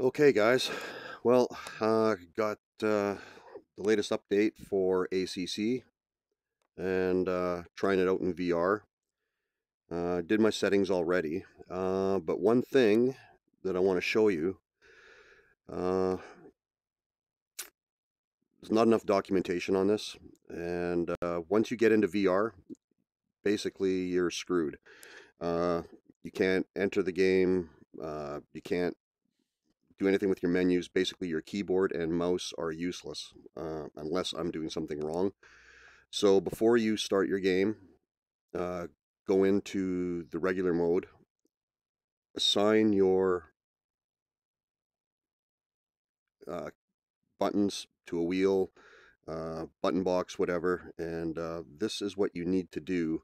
Okay, guys. Well, got the latest update for ACC and trying it out in VR. Did my settings already, but one thing that I want to show you, uh, there's not enough documentation on this, and once you get into VR, basically you're screwed. Uh, you can't enter the game. You can't do anything with your menus. Basically, your keyboard and mouse are useless unless I'm doing something wrong. So before you start your game, uh, go into the regular mode, assign your uh, buttons to a wheel, button box, whatever, and this is what you need to do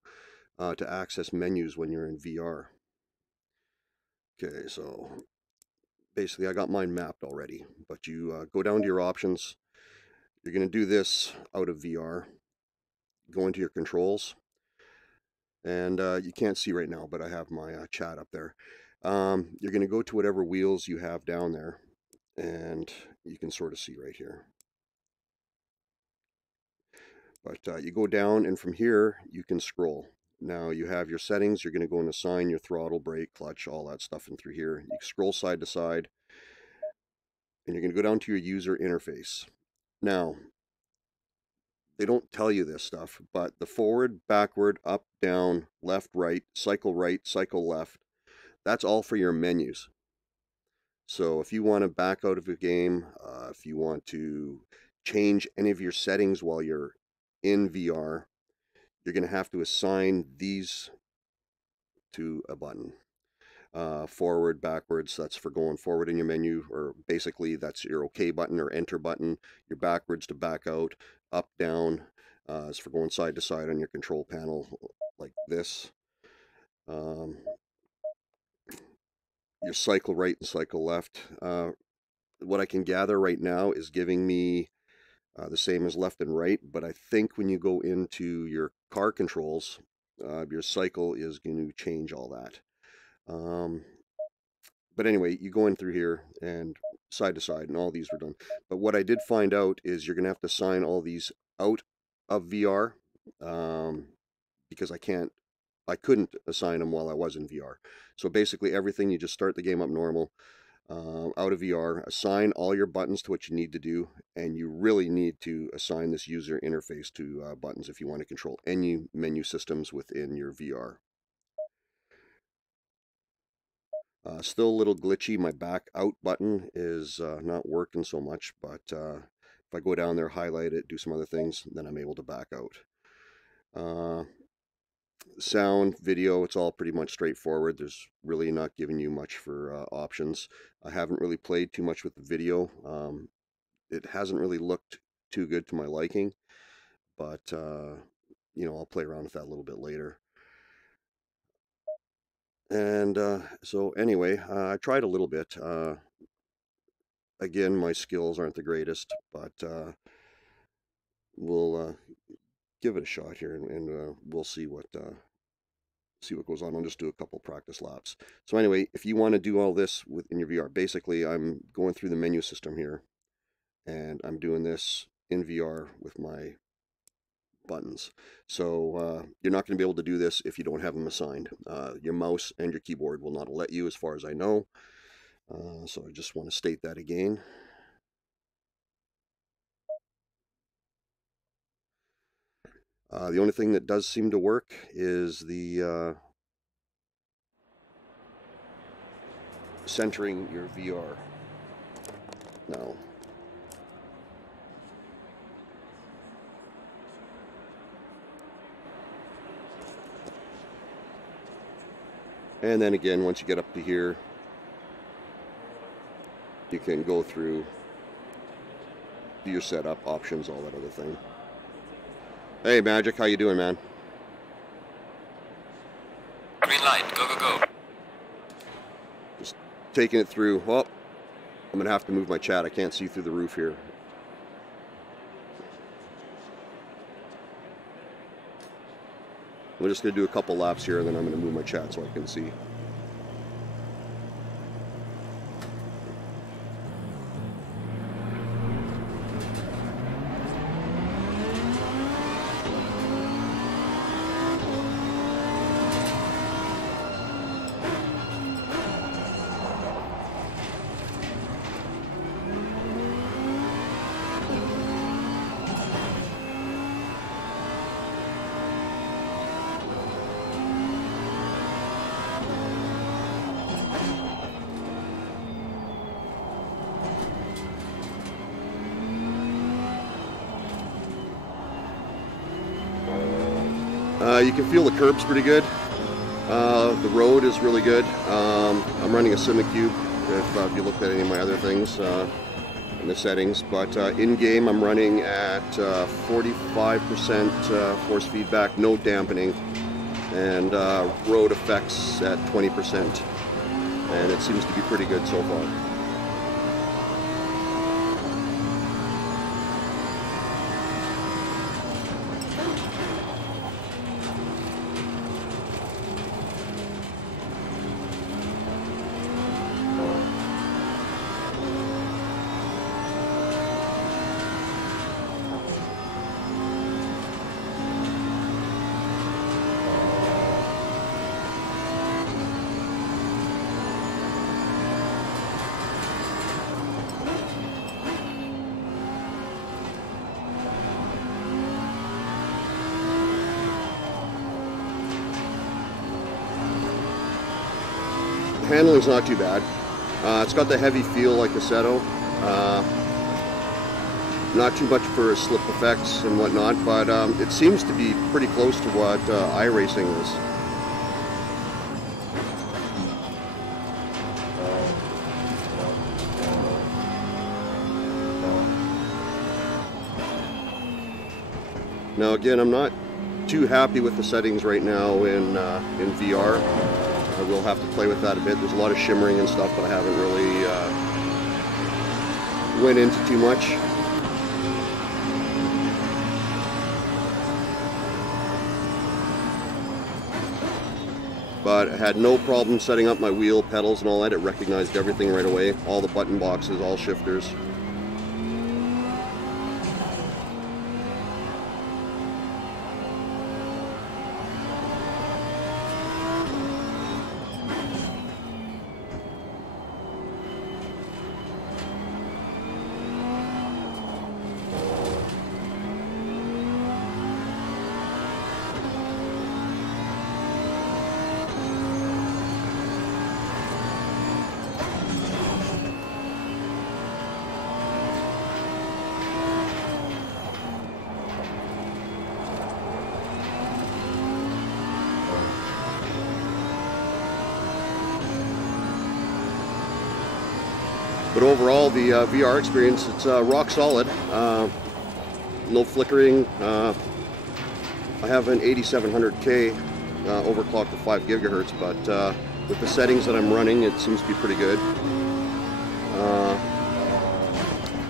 to access menus when you're in VR. Okay, so basically I got mine mapped already, but you go down to your options. You're going to do this out of VR. Go into your controls, and you can't see right now, but I have my chat up there. You're going to go to whatever wheels you have down there, and you can sort of see right here. But you go down, and from here, you can scroll. Now you have your settings. You're going to go and assign your throttle, brake, clutch, all that stuff in through here. You can scroll side to side, and you're going to go down to your user interface. Now, they don't tell you this stuff, but the forward, backward, up, down, left, right, cycle left, that's all for your menus. So if you want to back out of a game, if you want to change any of your settings while you're in VR, you're going to have to assign these to a button. Forward, backwards, that's for going forward in your menu, or basically that's your OK button or enter button. Your backwards to back out, up, down is for going side to side on your control panel like this. Your cycle right and cycle left. What I can gather right now is giving me the same as left and right, but I think when you go into your car controls, your cycle is going to change all that. But anyway, you go in through here and side to side, and all these were done. But what I did find out is you're going to have to sign all these out of VR because I couldn't assign them while I was in VR. So basically, everything you just start the game up normal. Out of VR, assign all your buttons to what you need to do, and you really need to assign this user interface to buttons if you want to control any menu systems within your VR. Still a little glitchy. My back out button is not working so much, but if I go down there, highlight it, do some other things, then I'm able to back out. Sound, video, it's all pretty much straightforward. There's really not giving you much for options. I haven't really played too much with the video. It hasn't really looked too good to my liking, but I'll play around with that a little bit later. And so anyway, I tried a little bit. Again, my skills aren't the greatest, but we'll give it a shot here, and we'll see what goes on. I'll just do a couple practice laps. So anyway, if you want to do all this in your VR, basically I'm going through the menu system here, and I'm doing this in VR with my buttons. So you're not going to be able to do this if you don't have them assigned. Your mouse and your keyboard will not let you, as far as I know. So I just want to state that again. The only thing that does seem to work is the centering your VR. Now, and then again, once you get up to here, you can go through, do your setup, options, all that other thing. Hey, Magic, how you doing, man? Green light, go, go, go. Just taking it through. Well, I'm going to have to move my chat. I can't see through the roof here. We're just going to do a couple laps here, and then I'm going to move my chat so I can see. you can feel the curbs pretty good. The road is really good. I'm running a CineCube if you looked at any of my other things in the settings, but in-game I'm running at 45% force feedback, no dampening, and road effects at 20%, and it seems to be pretty good so far. Handling's not too bad. It's got the heavy feel like a Seto. Not too much for slip effects and whatnot, but it seems to be pretty close to what iRacing is. Now again, I'm not too happy with the settings right now in VR. I will have to play with that a bit. There's a lot of shimmering and stuff, but I haven't really went into too much. But I had no problem setting up my wheel, pedals, and all that. It recognized everything right away. All the button boxes, all shifters. But overall, the VR experience, it's rock solid. No flickering. I have an 8700K overclocked to 5 gigahertz, but with the settings that I'm running, it seems to be pretty good.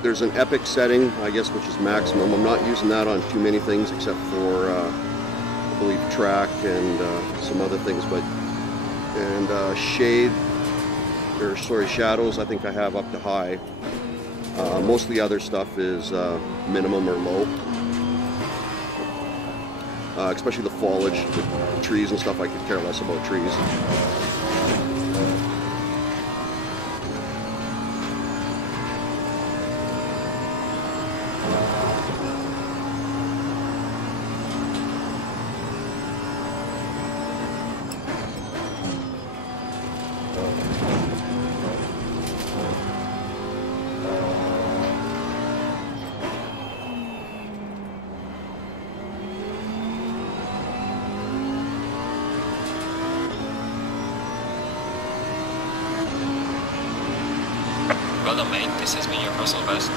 There's an epic setting, I guess, which is maximum. I'm not using that on too many things except for, I believe, track and some other things, but shade. Shadows, I think I have up to high. Most of the other stuff is minimum or low. Especially the foliage, the trees and stuff, I could care less about trees. Well done, mate. This has been your personal best.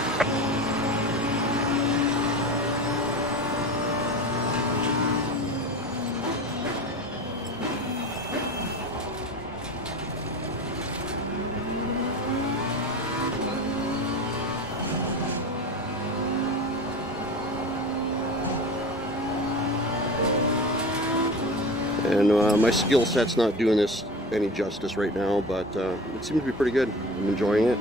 And my skill set's not doing this any justice right now, but it seems to be pretty good. I'm enjoying it.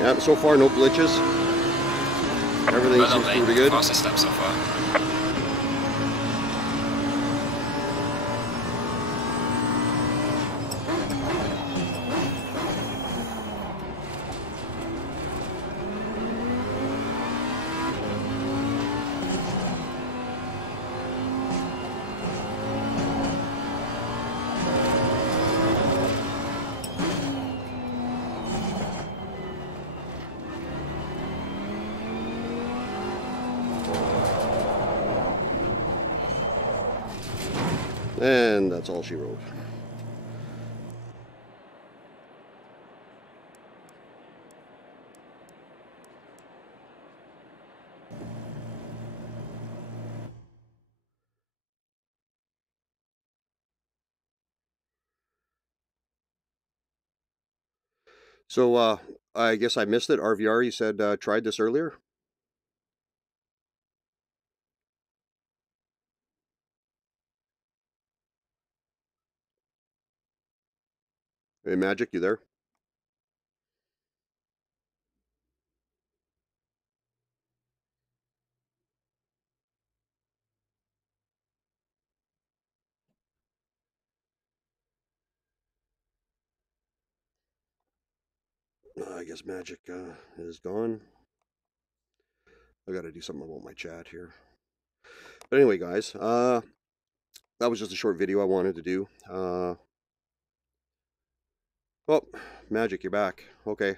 Yeah, so far no glitches. Everything Well seems made. pretty good. Fastest step so far. And that's all she wrote. So, I guess I missed it. RVR, you said tried this earlier? Hey, Magic, you there? I guess Magic is gone. I gotta do something about my chat here. But anyway, guys, that was just a short video I wanted to do. Oh, Magic, you're back. Okay.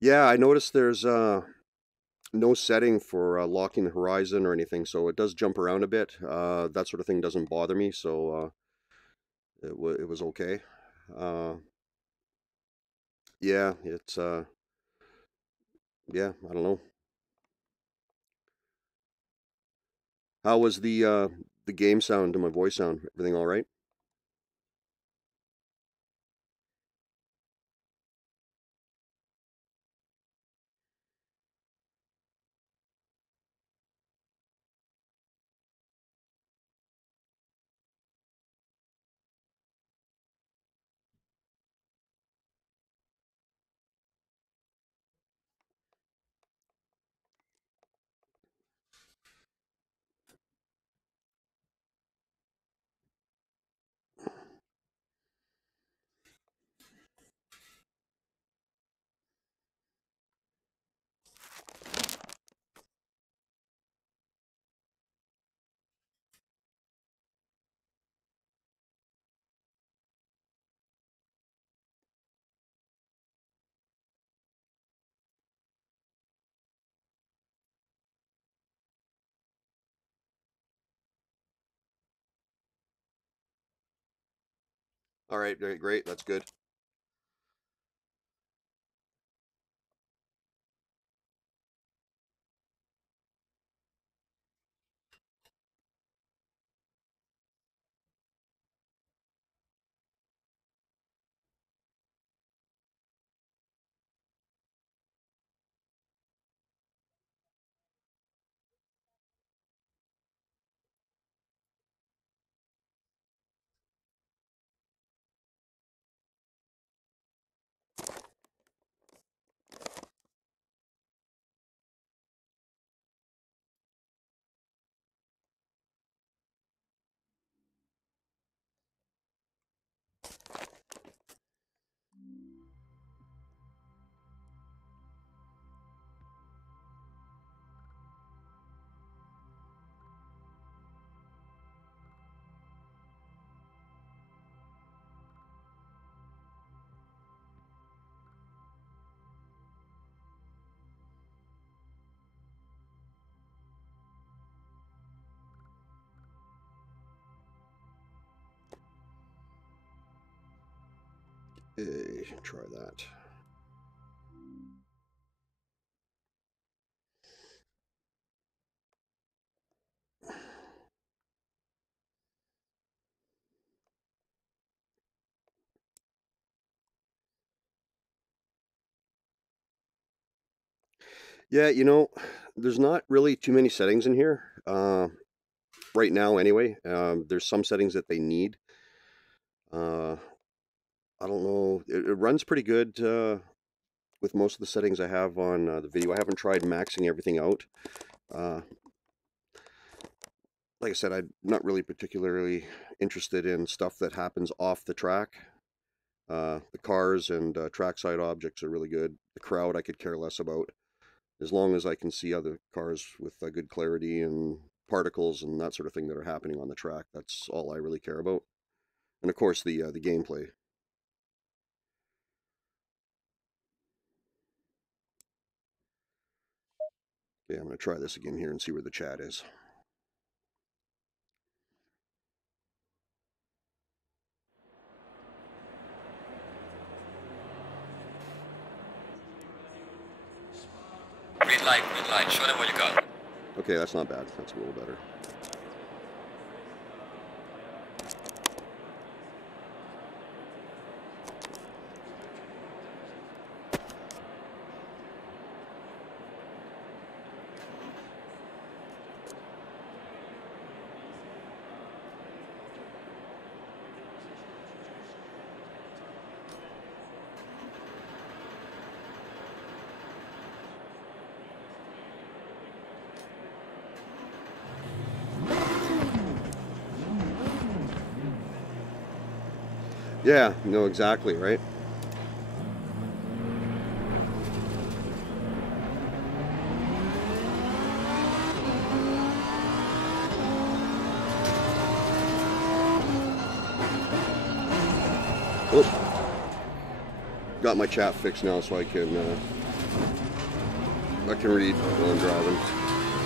Yeah, I noticed there's no setting for locking the horizon or anything, so it does jump around a bit. That sort of thing doesn't bother me, so it was okay. Uh, yeah, it's yeah, I don't know. How was the game sound and my voice sound? Everything all right? All right, great, great. That's good. Try that. Yeah, there's not really too many settings in here right now. Anyway, there's some settings that they need. Uh, I don't know. It runs pretty good with most of the settings I have on the video. I haven't tried maxing everything out. Like I said, I'm not really particularly interested in stuff that happens off the track. The cars and trackside objects are really good. The crowd I could care less about. As long as I can see other cars with good clarity and particles and that sort of thing that are happening on the track, that's all I really care about. And of course the gameplay. Okay, I'm going to try this again here and see where the chat is. Green light, green light. Show them what you got. Okay, that's not bad. That's a little better. Yeah, no, exactly, right? Oops. Got my chat fixed now so I can read while I'm driving,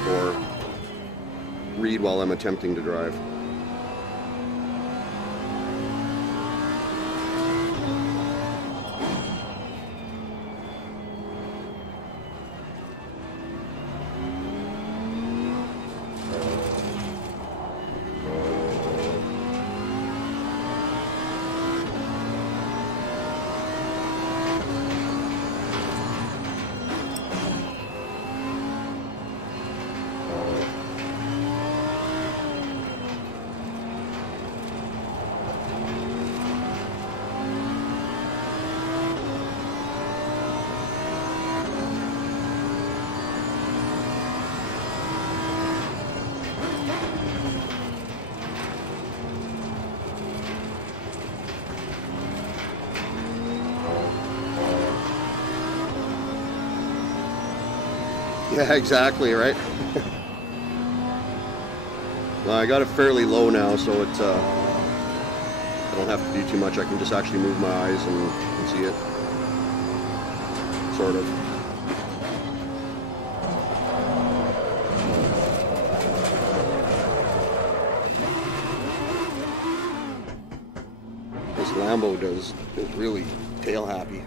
or read while I'm attempting to drive. Yeah, exactly, right? Well, I got it fairly low now, so it's I don't have to do too much. I can just actually move my eyes and see it. Sort of. This Lambo is really tail happy.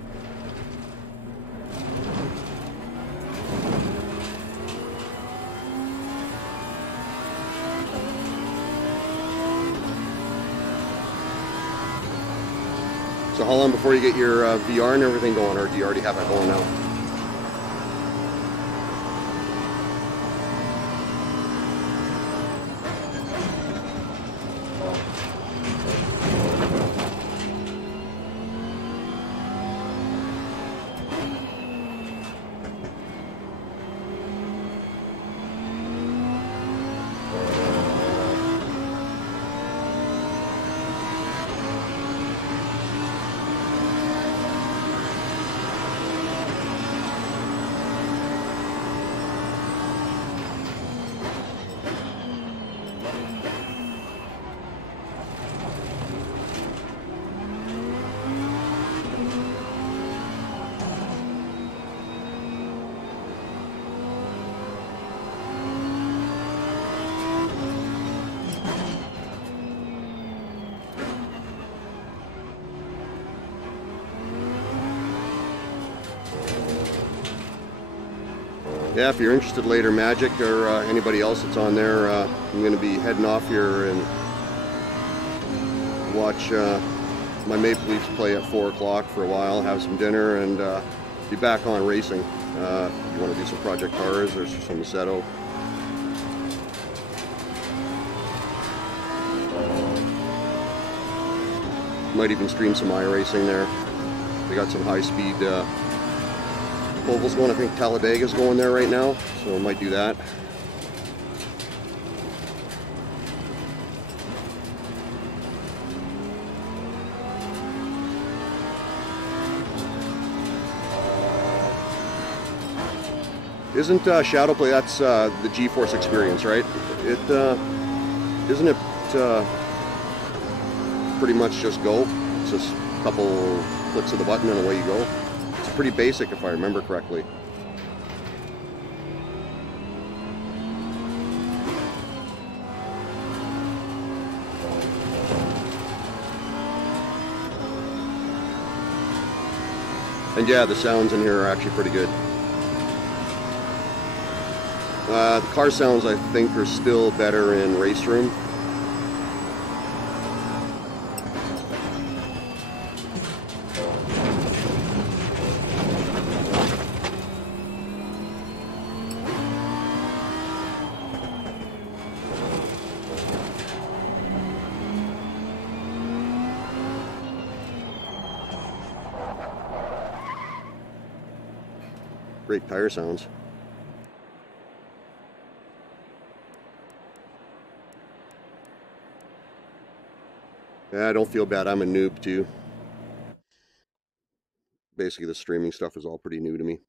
So how long before you get your VR and everything going, or do you already have it going now? Yeah, if you're interested later, Magic or anybody else that's on there, I'm going to be heading off here and watch my Maple Leafs play at 4 o'clock for a while, have some dinner, and be back on racing. If you want to do some Project Cars or some Assetto. Might even stream some iRacing there. They got some high-speed Oval's going. I think Talladega's going there right now, so I might do that. Isn't Shadow Play? That's the GeForce experience, right? Isn't it pretty much just go? It's just a couple clicks of the button and away you go. It's pretty basic if I remember correctly. And yeah, the sounds in here are actually pretty good. The car sounds, I think, are still better in Race Room. Great tire sounds. Yeah, I don't feel bad. I'm a noob too. Basically, the streaming stuff is all pretty new to me.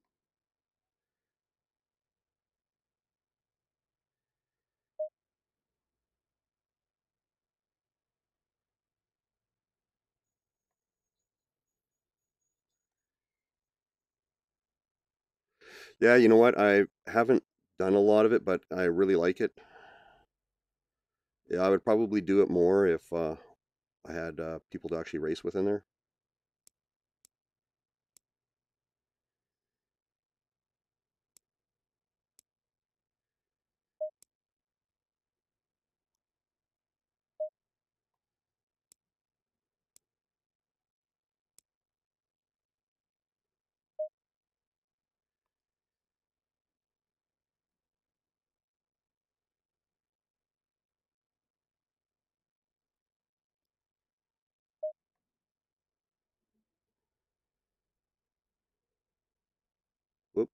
Yeah, you know what? I haven't done a lot of it, but I really like it. Yeah, I would probably do it more if I had people to actually race with in there. Whoop.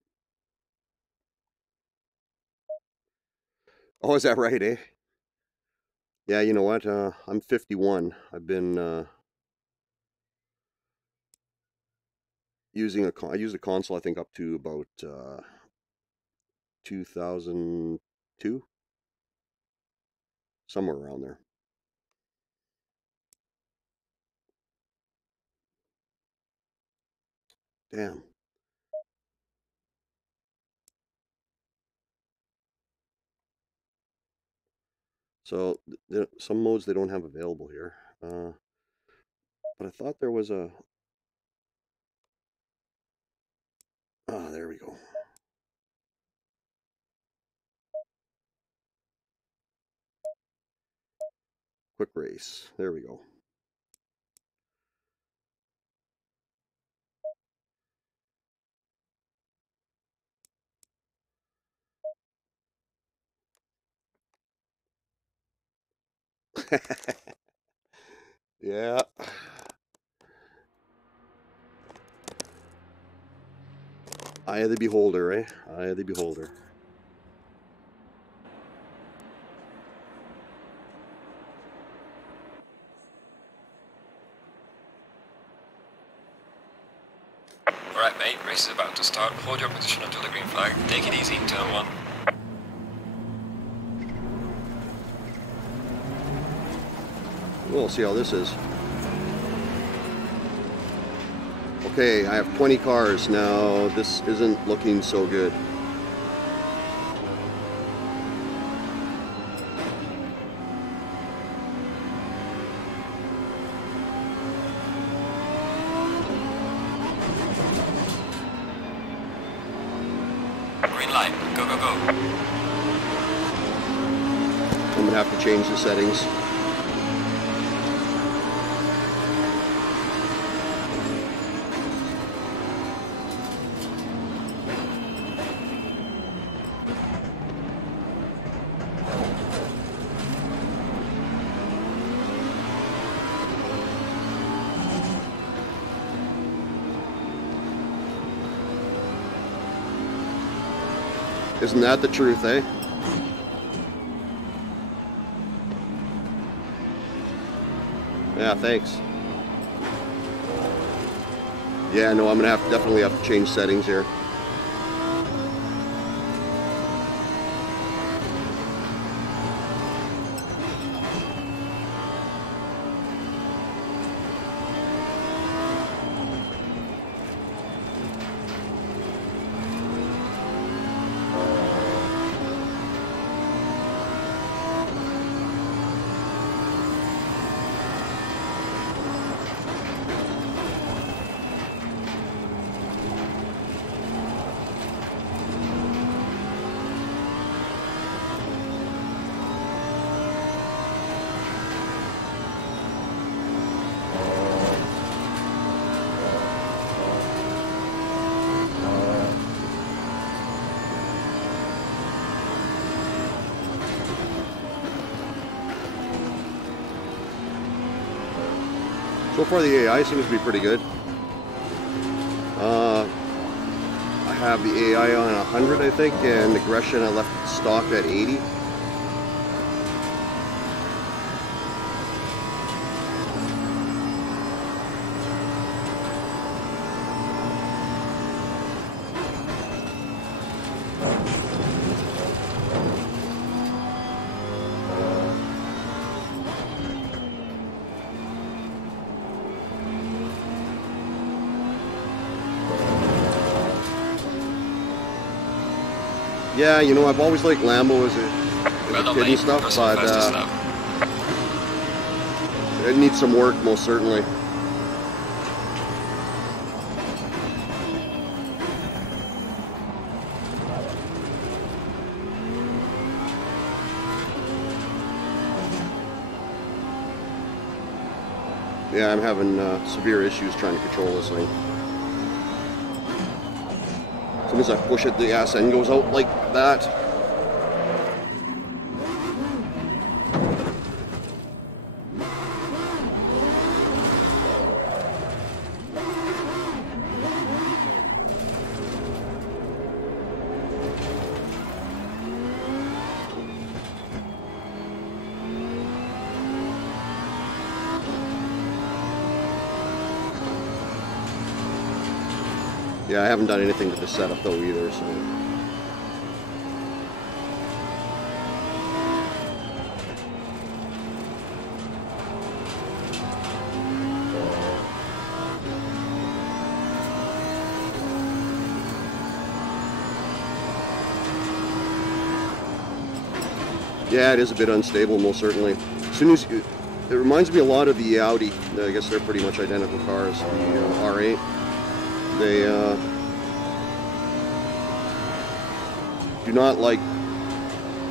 Oh, is that right, eh? Yeah, you know what? I'm 51. I've been I used a console, I think, up to about 2002, somewhere around there. Damn. So some modes they don't have available here. But I thought there was a. Ah, there we go. Quick race. There we go. Yeah. Eye of the beholder, eh? Eye of the beholder. Alright, mate, race is about to start. Hold your position until the green flag. Take it easy, turn one. We'll see how this is. Okay, I have 20 cars now. This isn't looking so good. Green light, go, go, go. I'm gonna have to change the settings. Isn't that the truth, eh? Yeah, thanks. Yeah, no, I'm gonna definitely have to change settings here. So far the AI seems to be pretty good. I have the AI on 100, I think, and aggression I left stock at 80. Yeah, you know, I've always liked Lambo as a kid and stuff, but it needs some work, most certainly. Yeah, I'm having severe issues trying to control this thing. As soon as I push it, the ass end goes out like that. Yeah, I haven't done anything to the setup though either, so. Yeah, it is a bit unstable, most certainly. As soon as it reminds me a lot of the Audi. I guess they're pretty much identical cars. The R8. They do not like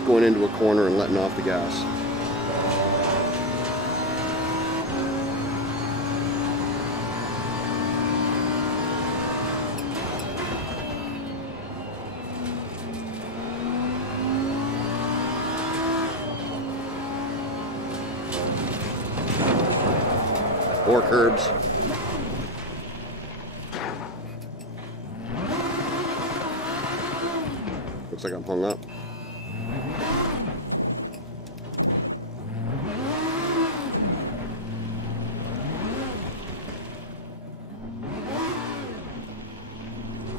going into a corner and letting off the gas. Or curbs. Looks like I'm hung up.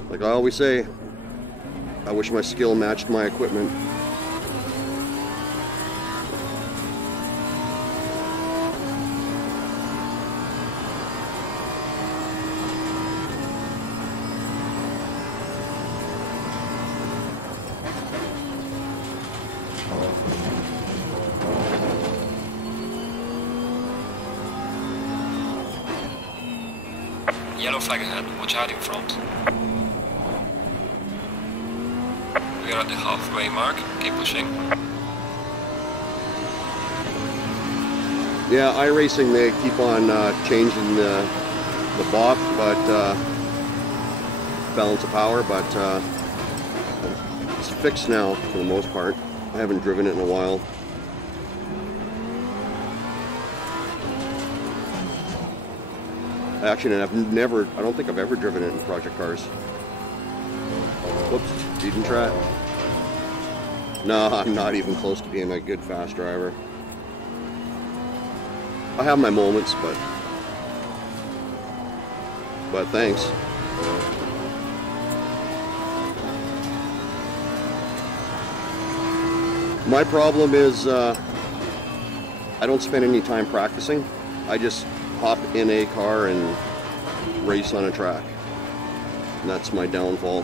Like I always say, I wish my skill matched my equipment. Yellow flag ahead, watch out in front. We are at the halfway mark, keep pushing. Yeah, iRacing, they keep on changing the BOP, but balance of power, but it's fixed now for the most part. I haven't driven it in a while. Actually, I don't think I've ever driven it in project cars. Whoops, didn't try it. No, I'm not even close to being a good fast driver. I have my moments, but thanks. My problem is I don't spend any time practicing. I just hop in a car and race on a track. And that's my downfall.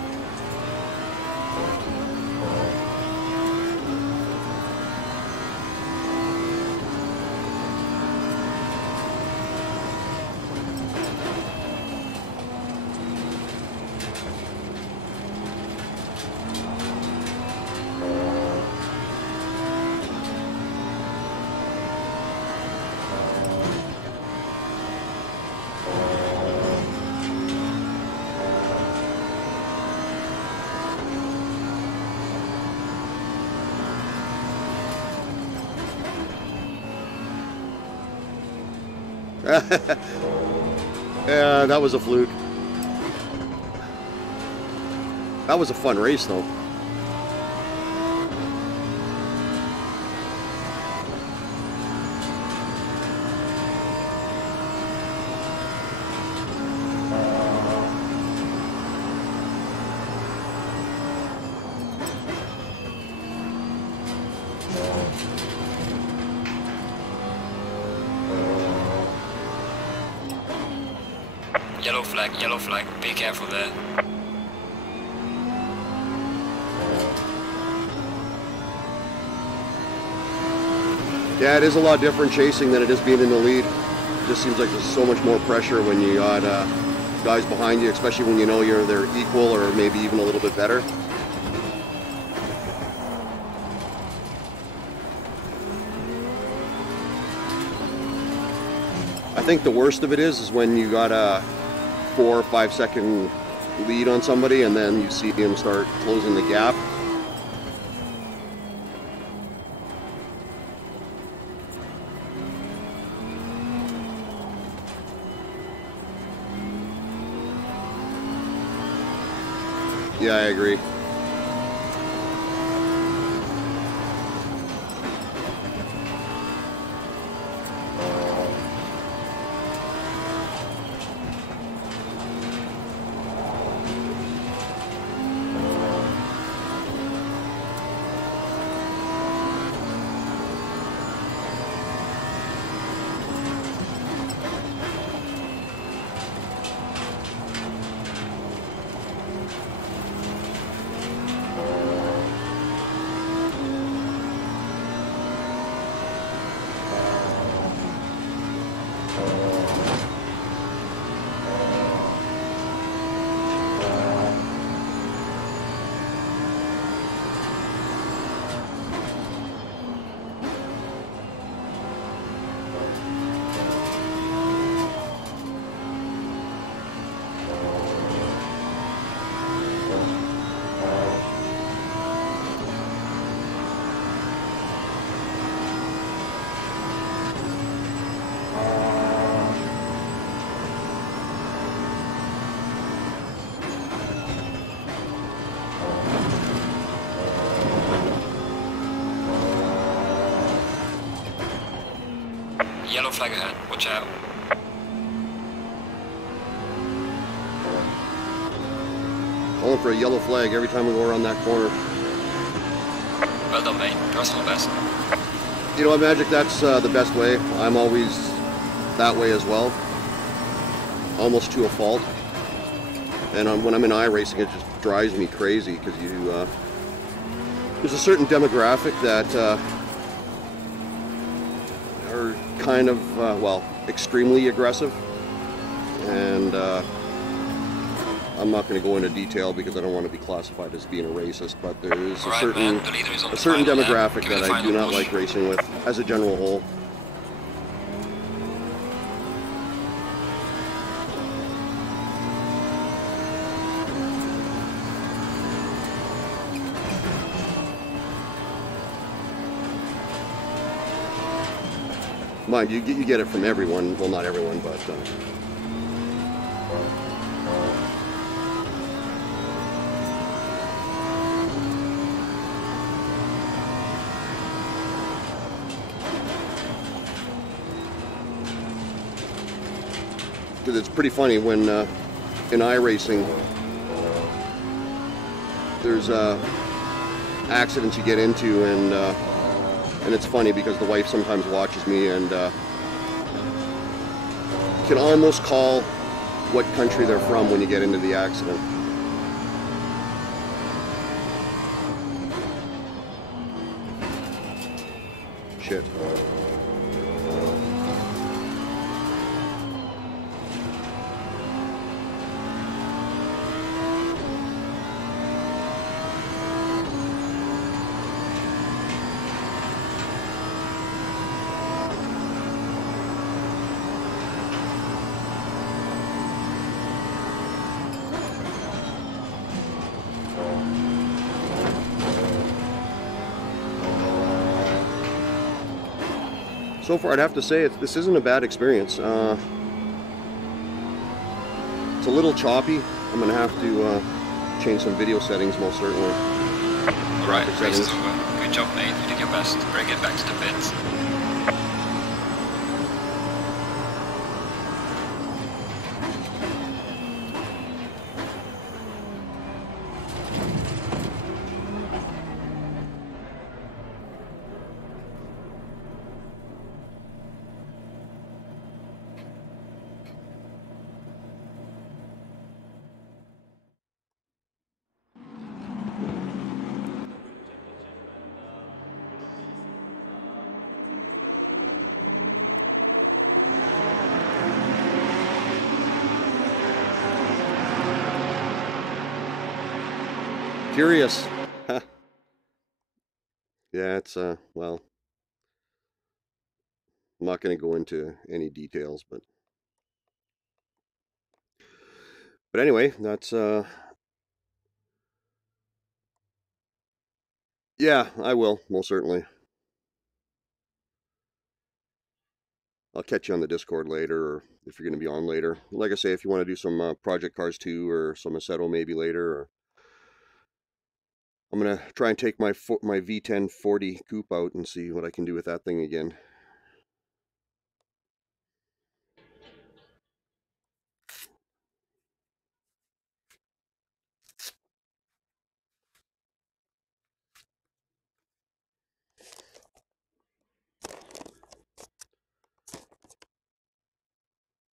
Yeah, that was a fluke. That was a fun race, though. Yellow flag, be careful there. Yeah, it is a lot different chasing than it is being in the lead. It just seems like there's so much more pressure when you got guys behind you, especially when you know they're equal or maybe even a little bit better. I think the worst of it is when you got a 4 or 5 second lead on somebody and then you see him start closing the gap. Yeah, I agree. Yellow flag ahead, watch out. Calling for a yellow flag every time we go around that corner. Well done, mate. Personal best. You know what, Magic? That's the best way. I'm always that way as well. Almost to a fault. And when I'm in iRacing, it just drives me crazy because there's a certain demographic that are kind of, well, extremely aggressive. And I'm not going to go into detail because I don't want to be classified as being a racist, but there is a certain demographic that I do not like racing with as a general whole. Mind you, you get it from everyone. Well, not everyone, but because it's pretty funny when in iRacing there's accidents you get into, and it's funny because the wife sometimes watches me and can almost call what country they're from when you get into the accident. Shit. So far, I'd have to say this isn't a bad experience. It's a little choppy. I'm gonna have to change some video settings, most certainly. Alright, race is over. Good job, mate. You did your best. Bring it back to the pits. Curious. Yeah, it's well, I'm not going to go into any details, but anyway, that's yeah, I will, most certainly. I'll catch you on the Discord later, or if you're going to be on later. Like I say, if you want to do some Project Cars 2 or some Assetto maybe later, or I'm going to try and take my V10 40 coupe out and see what I can do with that thing again.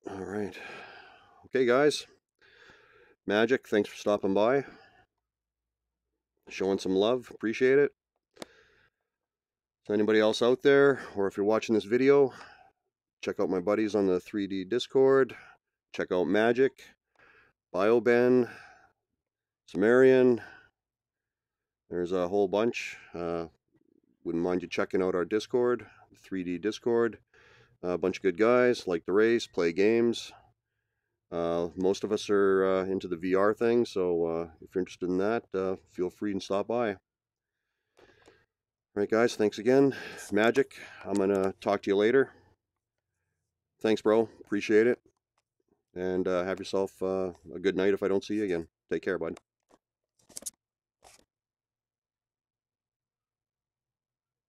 All right. Okay, guys. Magic, thanks for stopping by. Showing some love. Appreciate it. So anybody else out there, or if you're watching this video, check out my buddies on the 3D Discord. Check out Magic, BioBen, Sumerian. There's a whole bunch. Wouldn't mind you checking out our Discord, 3D Discord. A bunch of good guys, like to race, play games. Most of us are into the VR thing, so if you're interested in that, feel free and stop by. All right, guys, thanks again. Magic, I'm going to talk to you later. Thanks, bro. Appreciate it. And have yourself a good night if I don't see you again. Take care, bud.